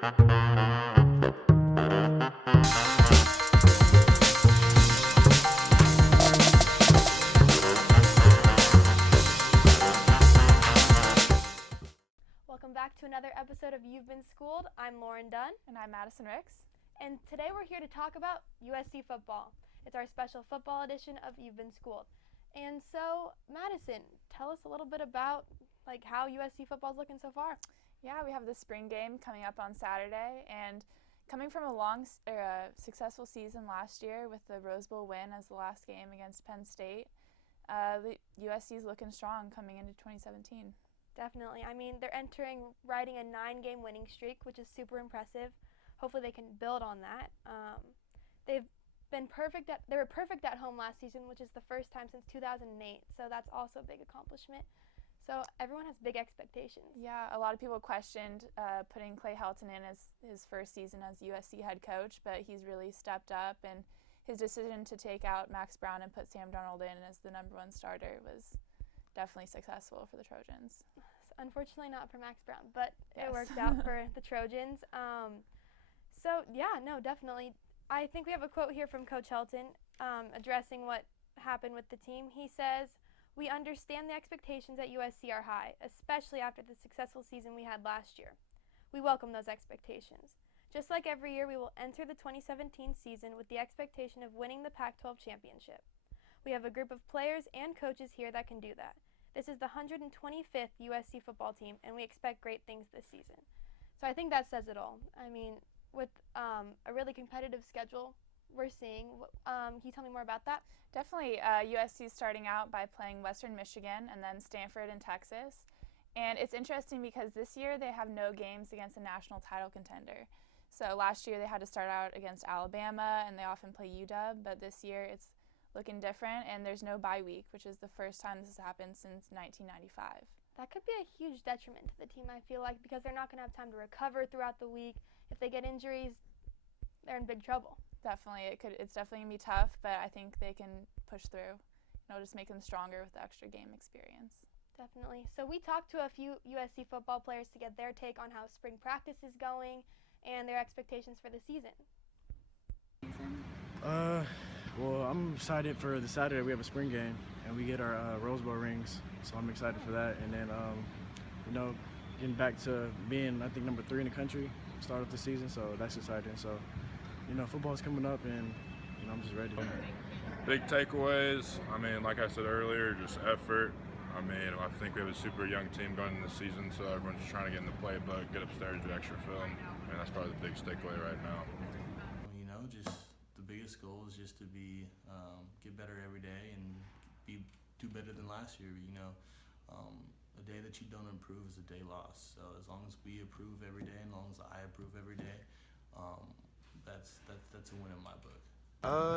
Welcome back to another episode of You've Been Schooled. I'm Lauren Dunn. And I'm Madison Ricks. And today we're here to talk about USC football. It's our special football edition of You've Been Schooled. And so, Madison, tell us a little bit about how USC football's looking so far. Yeah, we have the spring game coming up on Saturday, and coming from a long, successful season last year with the Rose Bowl win as the last game against Penn State, the USC is looking strong coming into 2017. Definitely. I mean, they're riding a 9-game winning streak, which is super impressive. Hopefully they can build on that. They were perfect at home last season, which is the first time since 2008, so that's also a big accomplishment. So everyone has big expectations. Yeah, a lot of people questioned putting Clay Helton in as his first season as USC head coach, but he's really stepped up, and his decision to take out Max Brown and put Sam Darnold in as the number one starter was definitely successful for the Trojans. Unfortunately not for Max Brown, but yes. It worked out for the Trojans. Definitely. I think we have a quote here from Coach Helton addressing what happened with the team. He says, "We understand the expectations at USC are high, especially after the successful season we had last year. We welcome those expectations. Just like every year, we will enter the 2017 season with the expectation of winning the Pac-12 championship. We have a group of players and coaches here that can do that. This is the 125th USC football team, and we expect great things this season." So I think that says it all. I mean, with a really competitive schedule we're seeing, can you tell me more about that? Definitely. USC is starting out by playing Western Michigan and then Stanford and Texas. And it's interesting because this year they have no games against a national title contender. So last year they had to start out against Alabama, and they often play UW, but this year it's looking different, and there's no bye week, which is the first time this has happened since 1995. That could be a huge detriment to the team, I feel like, because they're not going to have time to recover throughout the week. If they get injuries, they're in big trouble. Definitely. It's definitely going to be tough, but I think they can push through. It'll just make them stronger with the extra game experience. Definitely. So we talked to a few USC football players to get their take on how spring practice is going and their expectations for the season. Well, I'm excited for the Saturday. We have a spring game, and we get our Rose Bowl rings, so I'm excited for that. And then, getting back to being, I think, number 3 in the country, start of the season, so that's exciting. So, football's coming up, and, I'm just ready. Big takeaways, like I said earlier, just effort. I think we have a super young team going into the season, so everyone's just trying to get in the playbook, get upstairs, do extra film, and that's probably the biggest takeaway right now. Just the biggest goal is just to get better every day and do better than last year. A day that you don't improve is a day lost. So as long as we improve every day, and as long as I improve every day, that's a win in my book.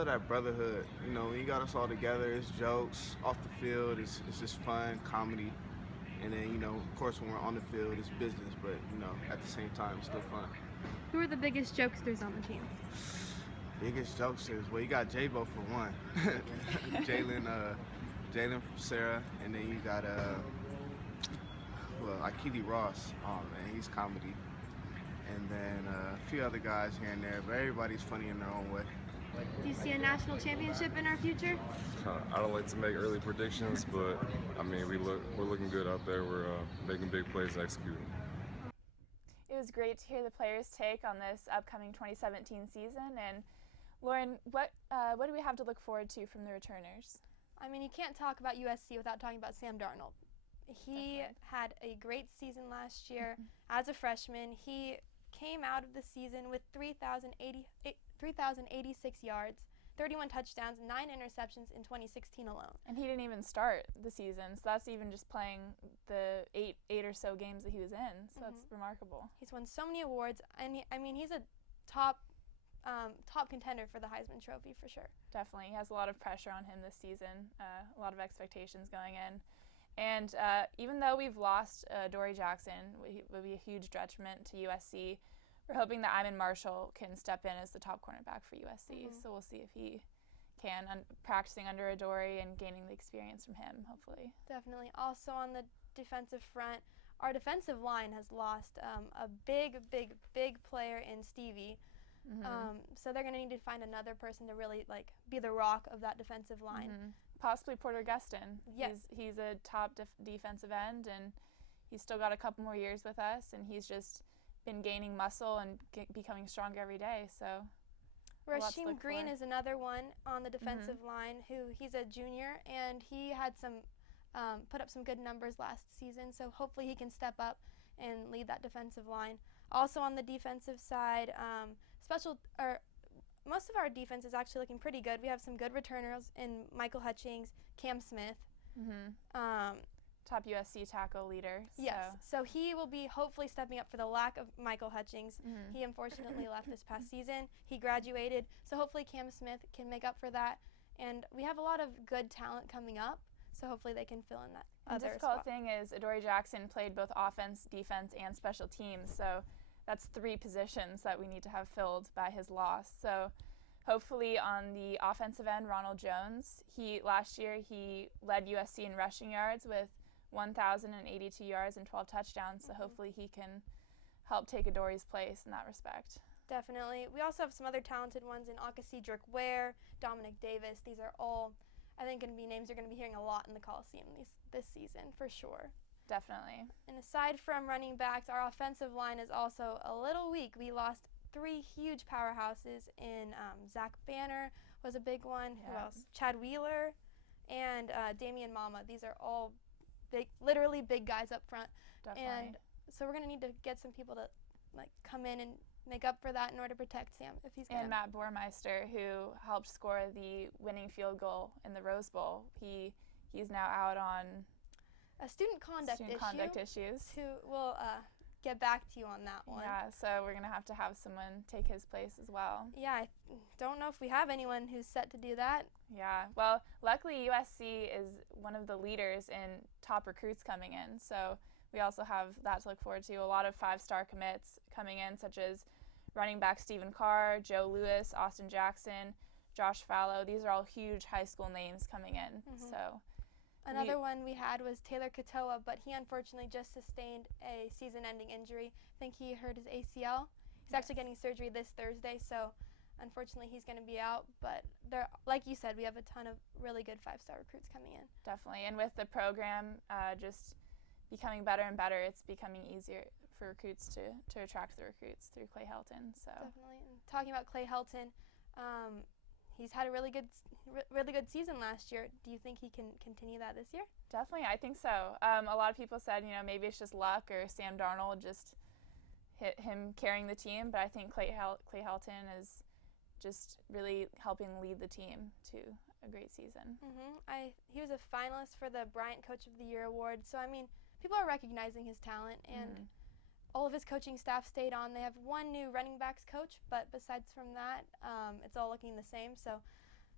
That brotherhood. When you got us all together, it's jokes off the field. It's just fun, comedy, and then of course when we're on the field, it's business. But at the same time, it's still fun. Who are the biggest jokesters on the team? Biggest jokesters? Well, you got J-Bo for one. Jalen from Sarah, and then you got Akili Ross. Oh man, he's comedy. And then a few other guys here and there, but everybody's funny in their own way. Do you see a national championship in our future? I don't like to make early predictions, but we're looking good out there. We're making big plays and executing. It was great to hear the players' take on this upcoming 2017 season. And Lauren, what do we have to look forward to from the returners? You can't talk about USC without talking about Sam Darnold. He had a great season last year as a freshman. He came out of the season with 3,086 yards, 31 touchdowns, 9 interceptions in 2016 alone. And he didn't even start the season, so that's even just playing the eight or so games that he was in. So that's remarkable. He's won so many awards, and he's a top contender for the Heisman Trophy for sure. Definitely. He has a lot of pressure on him this season, a lot of expectations going in. And even though we've lost Dory Jackson, it would be a huge detriment to USC. We're hoping that Iman Marshall can step in as the top cornerback for USC. So we'll see if he can, practicing under Adoree and gaining the experience from him, hopefully. Definitely. Also on the defensive front, our defensive line has lost a big player in Stevie. So they're going to need to find another person to really be the rock of that defensive line. Possibly Porter Gustin. Yes. He's a top defensive end, and he's still got a couple more years with us, and he's just been gaining muscle and becoming stronger every day. So Rasheem Green is another one on the defensive line he's a junior, and he had put up some good numbers last season, so hopefully he can step up and lead that defensive line. Also on the defensive side, most of our defense is actually looking pretty good. We have some good returners in Michael Hutchings, Cam Smith. Top USC tackle leader. Yes, so he will be hopefully stepping up for the lack of Michael Hutchings. He unfortunately left this past season. He graduated, so hopefully Cam Smith can make up for that. And we have a lot of good talent coming up, so hopefully they can fill in that other spot. The difficult thing is Adoree Jackson played both offense, defense, and special teams, so that's 3 positions that we need to have filled by his loss. So hopefully on the offensive end, Ronald Jones, last year he led USC in rushing yards with 1,082 yards and 12 touchdowns, so hopefully he can help take Adoree's place in that respect. Definitely. We also have some other talented ones in Akasi Drake Ware, Dominic Davis. These are all, I think, going to be names you're going to be hearing a lot in the Coliseum this season, for sure. Definitely. And aside from running backs, our offensive line is also a little weak. We lost 3 huge powerhouses in Zach Banner was a big one. Yeah. Who else? Chad Wheeler and Damian Mama. These are all literally big guys up front. Definitely. And so we're going to need to get some people to come in and make up for that in order to protect Sam if he's going to. And Matt Bormeister, who helped score the winning field goal in the Rose Bowl. He's now out on a student conduct issues. Who will get back to you on that one. Yeah, so we're going to have someone take his place as well. Yeah, I don't know if we have anyone who's set to do that. Yeah, well, luckily USC is one of the leaders in top recruits coming in, so we also have that to look forward to. A lot of 5-star commits coming in, such as running back Stephen Carr, Joe Lewis, Austin Jackson, Josh Fallow. These are all huge high school names coming in. So another one we had was Taylor Katoa, but he unfortunately just sustained a season-ending injury. I think he hurt his ACL. He's actually getting surgery this Thursday, so unfortunately he's going to be out. But like you said, we have a ton of really good 5-star recruits coming in. Definitely, and with the program just becoming better and better, it's becoming easier for recruits to attract the recruits through Clay Helton. So definitely. And talking about Clay Helton, he's had a really good season last year. Do you think he can continue that this year? Definitely, I think so. A lot of people said, maybe it's just luck or Sam Darnold just hit him carrying the team, but I think Clay Helton is just really helping lead the team to a great season. He was a finalist for the Bryant Coach of the Year award, so people are recognizing his talent, and all of his coaching staff stayed on. They have one new running backs coach, but besides from that, it's all looking the same. So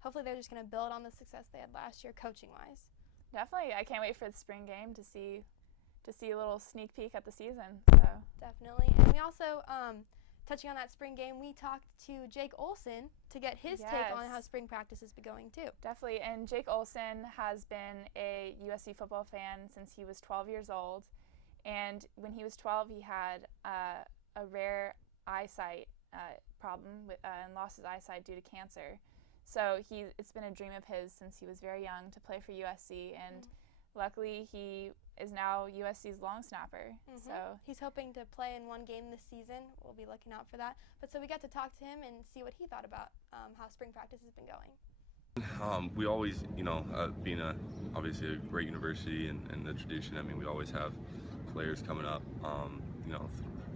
hopefully they're just going to build on the success they had last year coaching-wise. Definitely. I can't wait for the spring game to see a little sneak peek at the season. So definitely. And we also, touching on that spring game, we talked to Jake Olson to get his take on how spring practice has been going too. Definitely. And Jake Olson has been a USC football fan since he was 12 years old. And when he was 12, he had a rare eyesight problem and lost his eyesight due to cancer. So it's been a dream of his since he was very young to play for USC, and luckily he is now USC's long snapper. So he's hoping to play in one game this season. We'll be looking out for that. But so we got to talk to him and see what he thought about how spring practice has been going. We always, being obviously a great university and the tradition, we always have players coming up,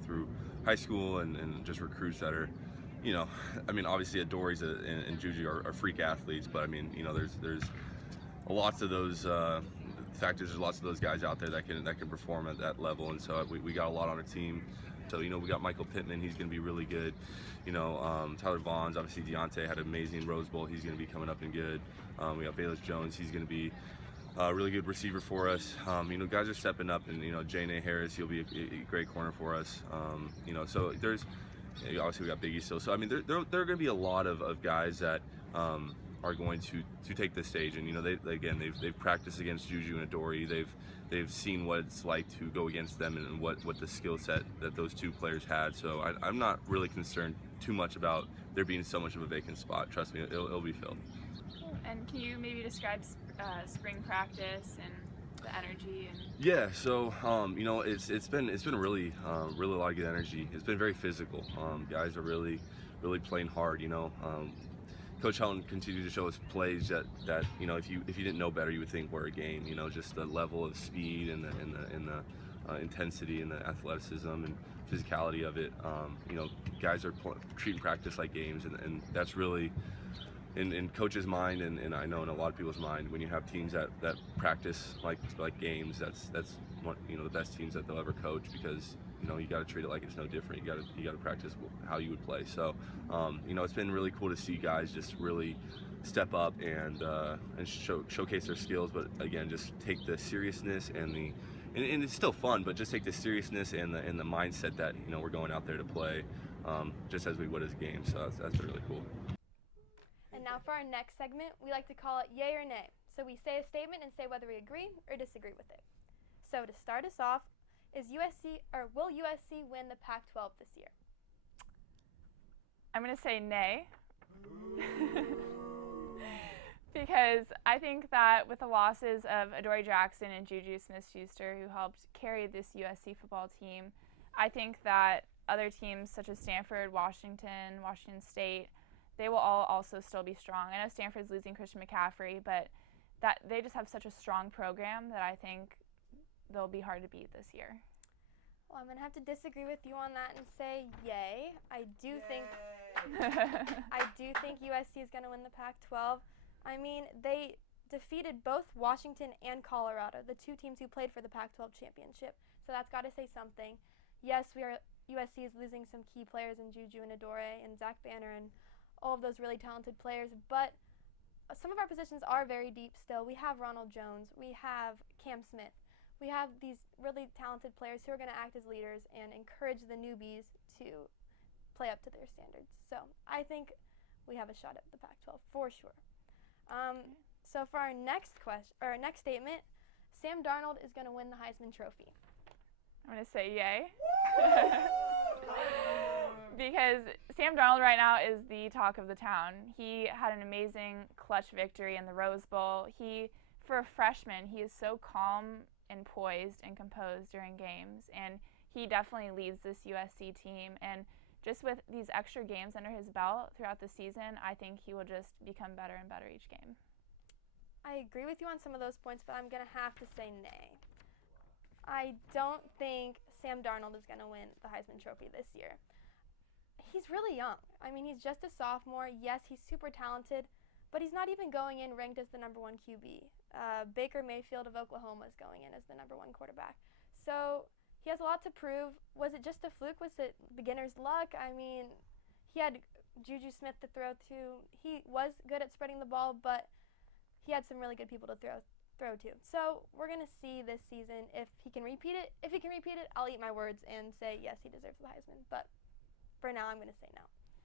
through high school and just recruits that are, obviously Adoree's and Juju are freak athletes, but there's lots of those factors. There's lots of those guys out there that can perform at that level, and so we got a lot on our team. So we got Michael Pittman, he's going to be really good. Tyler Vaughn's, obviously Deontay had an amazing Rose Bowl, he's going to be coming up and good. We got Bayless Jones, he's going to be a really good receiver for us. Guys are stepping up, and Janae Harris, he'll be a great corner for us. So there's obviously we got Biggie still. So there are going to be a lot of guys that are going to take the stage. And they've practiced against Juju and Adoree. They've seen what it's like to go against them and what the skill set that those two players had. So I'm not really concerned too much about there being so much of a vacant spot. Trust me, it'll be filled. And can you maybe describe spring practice and the energy? Yeah, so it's been really a lot of good energy. It's been very physical. Guys are really playing hard. Coach Helton continues to show us plays that if you didn't know better, you would think were a game. Just the level of speed and the intensity and the athleticism and physicality of it. Guys are treating practice like games, and that's really in coach's mind, and I know in a lot of people's mind, when you have teams that practice like games, that's one, the best teams that they'll ever coach, because you got to treat it like it's no different. You got to practice how you would play. So it's been really cool to see guys just really step up and showcase their skills, but again, just take the seriousness and it's still fun, but just take the seriousness and the mindset that we're going out there to play just as we would as a game. So that's been really cool. And now for our next segment, we like to call it yay or nay. So we say a statement and say whether we agree or disagree with it. So to start us off, will USC win the Pac-12 this year? I'm going to say nay. Because I think that with the losses of Adoree Jackson and Juju Smith-Schuster, who helped carry this USC football team, I think that other teams such as Stanford, Washington State, they will all also still be strong. I know Stanford's losing Christian McCaffrey, but that they just have such a strong program that I think they'll be hard to beat this year. Well, I'm going to have to disagree with you on that and say yay. I do think USC is going to win the Pac-12. I mean, they defeated both Washington and Colorado, the two teams who played for the Pac-12 championship. So that's got to say something. Yes, USC is losing some key players in Juju and Adoree and Zach Banner and all of those really talented players, but some of our positions are very deep still. We have Ronald Jones. We have Cam Smith. We have these really talented players who are going to act as leaders and encourage the newbies to play up to their standards. So I think we have a shot at the Pac-12 for sure. So for our next statement, Sam Darnold is going to win the Heisman Trophy. I'm going to say yay. Because Sam Darnold right now is the talk of the town. He had an amazing clutch victory in the Rose Bowl. For a freshman, he is so calm and poised and composed during games, and he definitely leads this USC team. And just with these extra games under his belt throughout the season, I think he will just become better and better each game. I agree with you on some of those points, but I'm going to have to say nay. I don't think Sam Darnold is going to win the Heisman Trophy this year. He's really young. I mean, he's just a sophomore. Yes, he's super talented, but he's not even going in ranked as the #1 QB. Baker Mayfield of Oklahoma is going in as the #1 quarterback. So he has a lot to prove. Was it just a fluke? Was it beginner's luck? I mean, he had Juju Smith to throw to. He was good at spreading the ball, but he had some really good people to throw to. So we're going to see this season if he can repeat it. If he can repeat it, I'll eat my words and say, yes, he deserves the Heisman. But for now, I'm going to say no.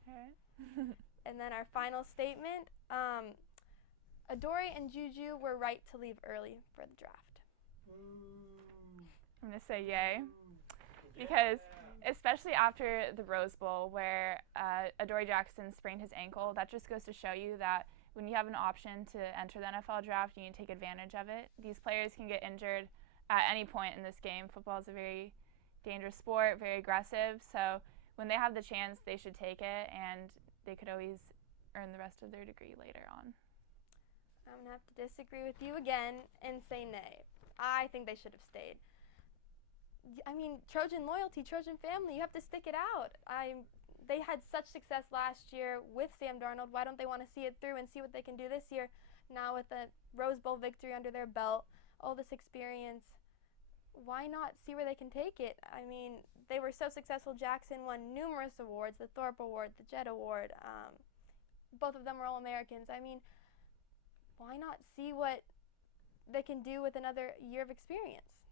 All right. And then our final statement, Adoree and Juju were right to leave early for the draft. I'm going to say yay. Because especially after the Rose Bowl where Adoree Jackson sprained his ankle, that just goes to show you that when you have an option to enter the NFL draft, you need to take advantage of it. These players can get injured at any point in this game. Football is a very dangerous sport, very aggressive. So when they have the chance, they should take it, and they could always earn the rest of their degree later on. I'm going to have to disagree with you again and say nay. I think they should have stayed. I mean, Trojan loyalty, Trojan family, you have to stick it out. They had such success last year with Sam Darnold. Why don't they want to see it through and see what they can do this year? Now with a Rose Bowl victory under their belt, all this experience, why not see where they can take it? I mean, they were so successful. Jackson won numerous awards, the Thorpe Award, the Jet Award. Both of them were All-Americans. I mean, why not see what they can do with another year of experience?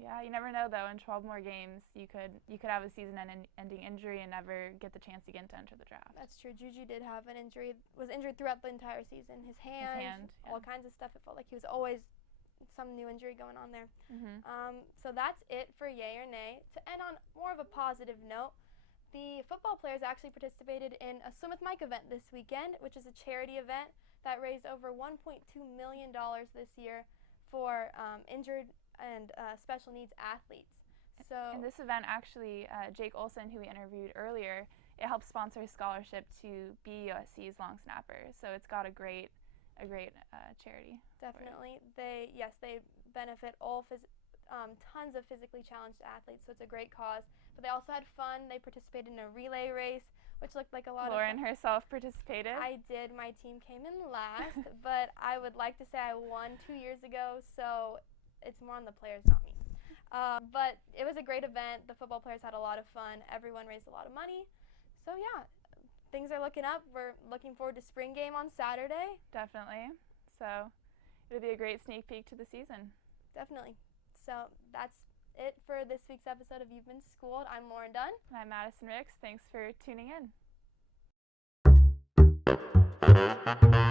Yeah, you never know though. In 12 more games, you could have a season-ending injury and never get the chance again to enter the draft. That's true. Juju did have an injury. Was injured throughout the entire season. His hand, all kinds of stuff. It felt like he was always some new injury going on there. So that's it for Yay or Nay. To end on more of a positive note, the football players actually participated in a Swim with Mike event this weekend, which is a charity event that raised over $1.2 million this year for injured and special needs athletes. So in this event, actually, Jake Olson, who we interviewed earlier, it helps sponsor a scholarship to be USC's long snapper. So it's got a great charity. Definitely, they benefit all tons of physically challenged athletes. So it's a great cause. But they also had fun. They participated in a relay race, which looked like a lot Lauren of fun. herself participated. I did. My team came in last, but I would like to say I won 2 years ago. So it's more on the players, not me. But it was a great event. The football players had a lot of fun. Everyone raised a lot of money. So yeah, things are looking up. We're looking forward to spring game on Saturday. Definitely. So it'll be a great sneak peek to the season. Definitely. So that's it for this week's episode of You've Been Schooled. I'm Lauren Dunn. And I'm Madison Ricks. Thanks for tuning in.